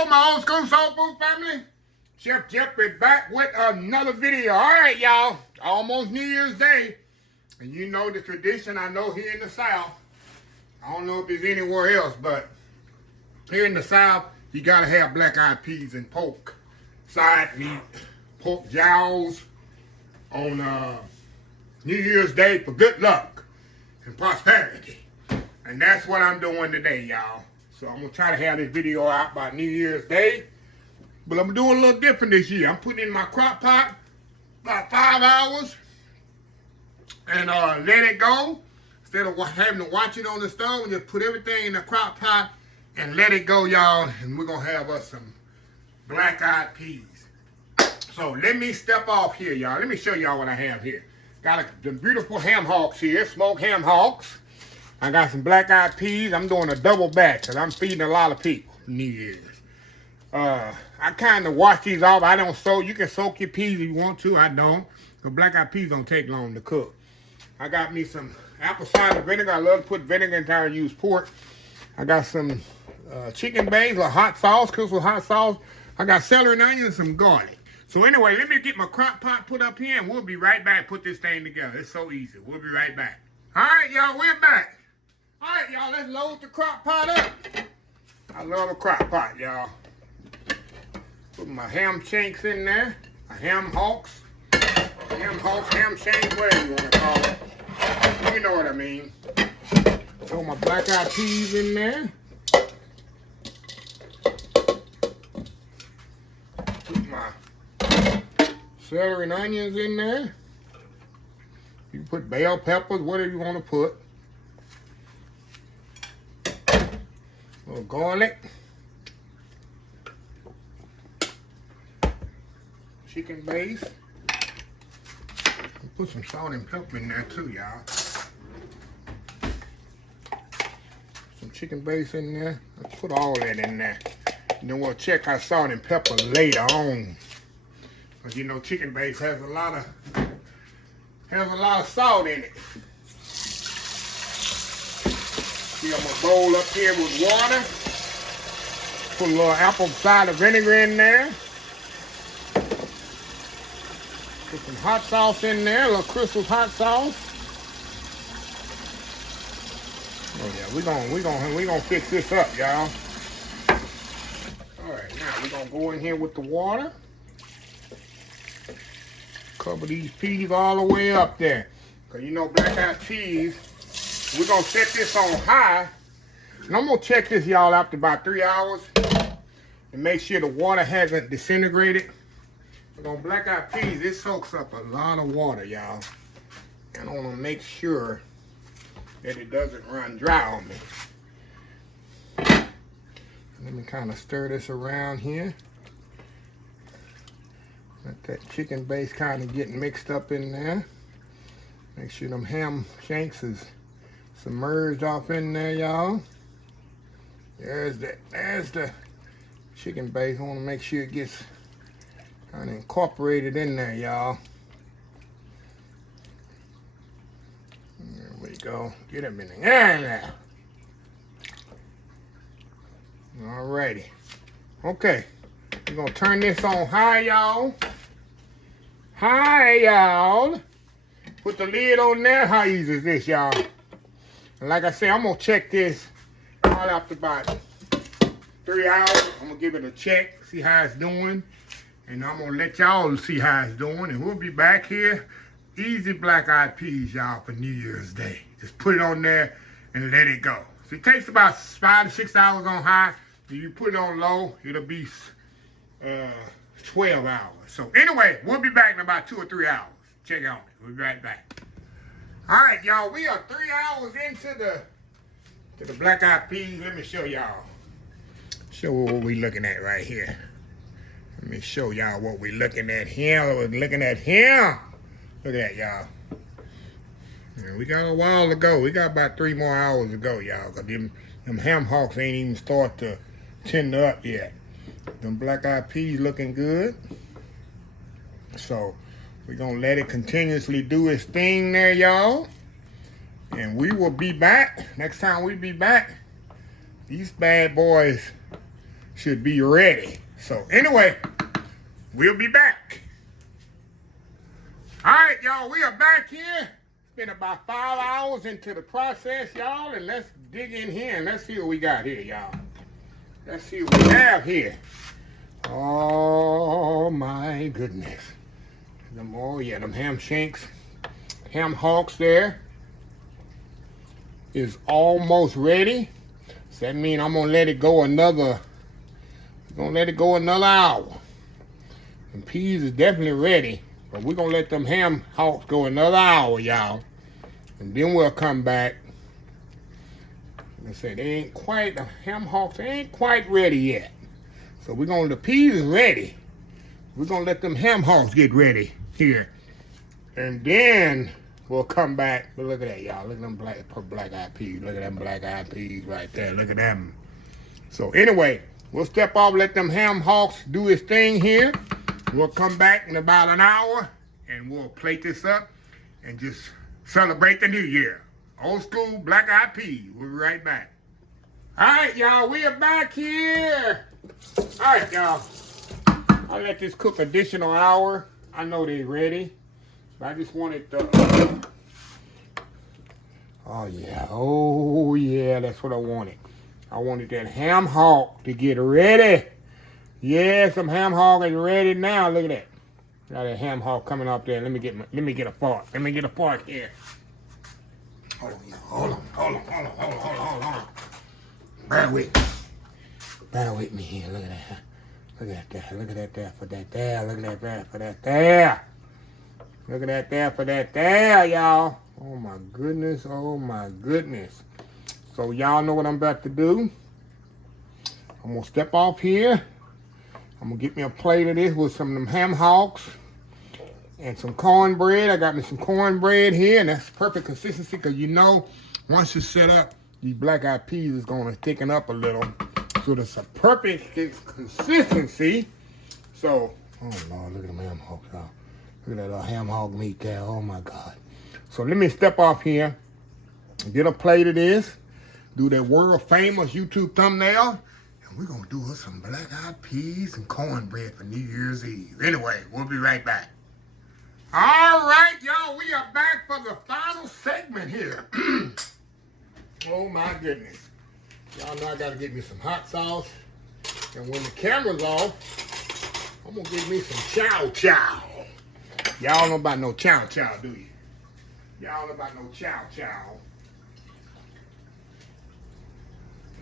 Hello, my old school soul food family. Chef Jeff is back with another video. All right, y'all. Almost New Year's Day. And you know the tradition, I know here in the South. I don't know if it's anywhere else, but here in the South, you got to have black-eyed peas and pork. Side meat, pork jows on New Year's Day for good luck and prosperity. And that's what I'm doing today, y'all. So I'm going to try to have this video out by New Year's Day. But I'm doing a little different this year. I'm putting it in my crock pot about 5 hours and let it go. Instead of having to watch it on the stove, we just put everything in the crock pot and let it go, y'all. And we're going to have us some black-eyed peas. So let me step off here, y'all. Let me show y'all what I have here. Got the beautiful ham hocks here, smoked ham hocks. I got some black-eyed peas. I'm doing a double batch because I'm feeding a lot of people New Year's. I kind of wash these off. I don't soak. You can soak your peas if you want to. I don't. Because black-eyed peas don't take long to cook. I got me some apple cider vinegar. I love to put vinegar in there and use pork. I got some chicken base or hot sauce, crystal hot sauce. I got celery and onions and some garlic. So anyway, let me get my crock pot put up here and we'll be right back. Put this thing together. It's so easy. We'll be right back. All right, y'all. We're back. All right, y'all, let's load the crock pot up. I love a crock pot, y'all. Put my ham shanks in there. My ham hocks. Ham shanks, whatever you want to call it. You know what I mean. Throw my black-eyed peas in there. Put my celery and onions in there. You can put bell peppers, whatever you want to put. A little garlic, chicken base, and put some salt and pepper in there too, y'all. Some chicken base in there. Let's put all that in there. And then we'll check our salt and pepper later on. Cause you know chicken base has a lot of salt in it. See, I'm gonna bowl up here with water. Put a little apple cider vinegar in there. Put some hot sauce in there, a little crystal hot sauce. Oh yeah, we gonna fix this up, y'all. All right, now we're gonna go in here with the water. Cover these peas all the way up there. Cause you know black-eyed peas. We're going to set this on high. And I'm going to check this, y'all, after about 3 hours. And make sure the water hasn't disintegrated. But on black-eyed peas, it soaks up a lot of water, y'all. And I want to make sure that it doesn't run dry on me. Let me kind of stir this around here. Let that chicken base kind of get mixed up in there. Make sure them ham shanks is submerged off in there, y'all. There's the chicken base. I want to make sure it gets kind of incorporated in there, y'all. There we go. Get them in there. Alrighty. Okay. We're going to turn this on high, y'all. Hi, y'all. Put the lid on there. How easy is this, y'all? And like I said, I'm going to check this all after about 3 hours. I'm going to give it a check, see how it's doing. And I'm going to let y'all see how it's doing. And we'll be back here. Easy black-eyed peas, y'all, for New Year's Day. Just put it on there and let it go. So it takes about 5 to 6 hours on high. If you put it on low, it'll be 12 hours. So anyway, we'll be back in about 2 or 3 hours. Check on it. We'll be right back. All right, y'all, we are 3 hours into the black-eyed peas. Let me show y'all. Show what we're looking at right here. Let me show y'all what we're looking at here. Look at that, y'all. We got a while to go. We got about 3 more hours to go, y'all. Because them ham hocks ain't even start to tender up yet. Them black-eyed peas looking good. So we're going to let it continuously do its thing there, y'all. And we will be back. Next time we be back, these bad boys should be ready. So anyway, we'll be back. All right, y'all, we are back here. It's been about 5 hours into the process, y'all, and let's dig in here and let's see what we got here, y'all. Let's see what we have here. Oh my goodness. Them ham shanks, ham hocks there is almost ready. So that means I'm gonna let it go another hour. And peas is definitely ready, but we're gonna let them ham hocks go another hour, y'all. And then we'll come back. Like I said, the ham hocks ain't quite ready yet. So the peas is ready. We're gonna let them ham hocks get ready here. And then we'll come back. But look at that, y'all. Look at them black-eyed peas. Look at them black-eyed peas right there. Look at them. So anyway, we'll step off, let them ham hocks do his thing here. We'll come back in about an hour, and we'll plate this up and just celebrate the new year. Old school black-eyed peas. We'll be right back. All right, y'all. We are back here. All right, y'all. I'll let this cook additional hour. I know they're ready. But I just wanted to... Oh, yeah. That's what I wanted. I wanted that ham hock to get ready. Yeah, some ham hock is ready now. Look at that. Got that ham hock coming up there. Let me get a fork. Let me get a fork here. Hold on. Bear with me here. Look at that. Look at that there. Look at that there for that there. Look at that there for that there. Look at that there for that there, y'all. Oh my goodness. Oh my goodness. So y'all know what I'm about to do. I'm gonna step off here. I'm gonna get me a plate of this with some of them ham hocks and some cornbread. I got me some cornbread here, and that's perfect consistency because you know once you set up, these black-eyed peas is gonna thicken up a little. So that's a perfect consistency. So, oh Lord, look at them ham hocks, y'all. Look at that little ham hock meat there. Oh my God. So let me step off here and get a plate of this. Do that world famous YouTube thumbnail. And we're going to do us some black-eyed peas and cornbread for New Year's Eve. Anyway, we'll be right back. All right, y'all. We are back for the final segment here. Oh, my goodness. Y'all know I got to get me some hot sauce. And when the camera's off, I'm going to get me some chow. Y'all know about no chow, do you? Y'all know about no chow.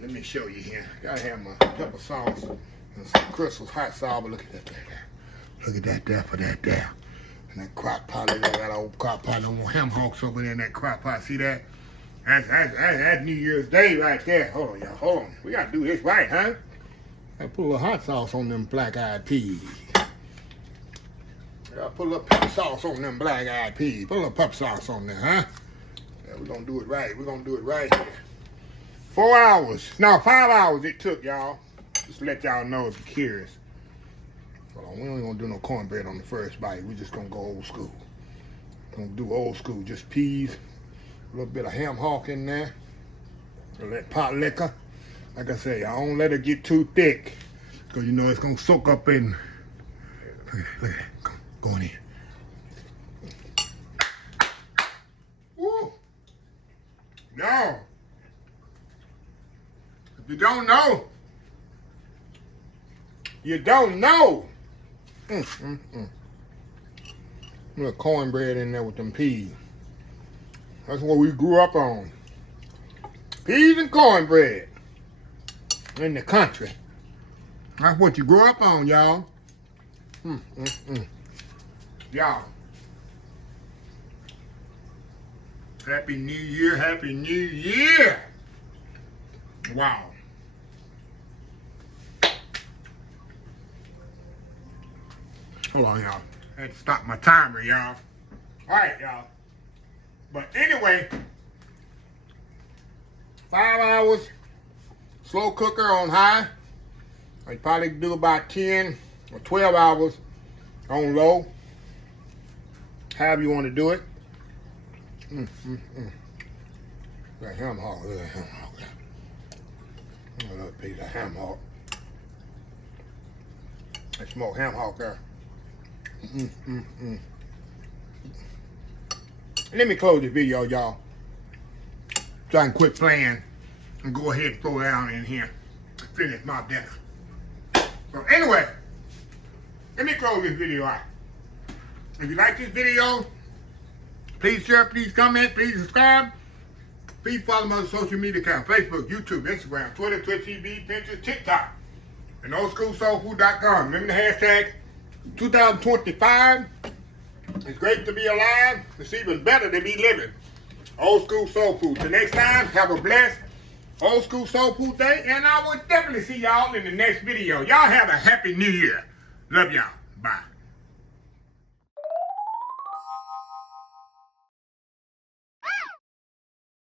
Let me show you here. Gotta have my pepper sauce and some Crystal's hot sauce. But look at that there. Look at that there for that there. And that crock pot, that got an old crock pot. No more ham hocks over there in that crock pot. See that? That's New Year's Day right there. Hold on, y'all. Hold on. We gotta do this right, huh? Gotta put a little hot sauce on them black-eyed peas. Gotta put a little pepper sauce on them black-eyed peas. Put a little pepper sauce on there, huh? Yeah, we're gonna do it right. We're gonna do it right here. 4 hours. No, 5 hours it took, y'all. Just to let y'all know if you're curious. Hold on, we ain't gonna do no cornbread on the first bite. We're just gonna go old school. Gonna do old school, just peas, a little bit of ham hock in there, a little pot liquor. Like I say, I don't let it get too thick, because you know it's gonna soak up in. Look at that, going in. Woo! Y'all. You don't know. You don't know. A little cornbread in there with them peas. That's what we grew up on. Peas and cornbread. In the country. That's what you grew up on, y'all. Y'all. Happy New Year. Happy New Year. Wow. Hold on, y'all. I had to stop my timer, y'all. All right, y'all. But anyway, 5 hours, slow cooker on high. I probably do about 10 or 12 hours on low. However you want to do it. That ham hock, look at that ham hock. Another piece of ham hock. That smoked ham hock there. Let me close this video, y'all, so I can quit playing and go ahead and throw down in here and finish my dinner. So anyway, let me close this video out. If you like this video, please share, please comment, please subscribe. Please follow my social media account: Facebook, YouTube, Instagram, Twitter, Twitch TV, Pinterest, TikTok, and oldschoolsoulfood.com. Remember the hashtag 2025. It's great to be alive. It's even better to be living. Old School Soul Food. Till next time, have a blessed Old School Soul Food day, and I will definitely see y'all in the next video. Y'all have a happy new year. Love y'all. Bye.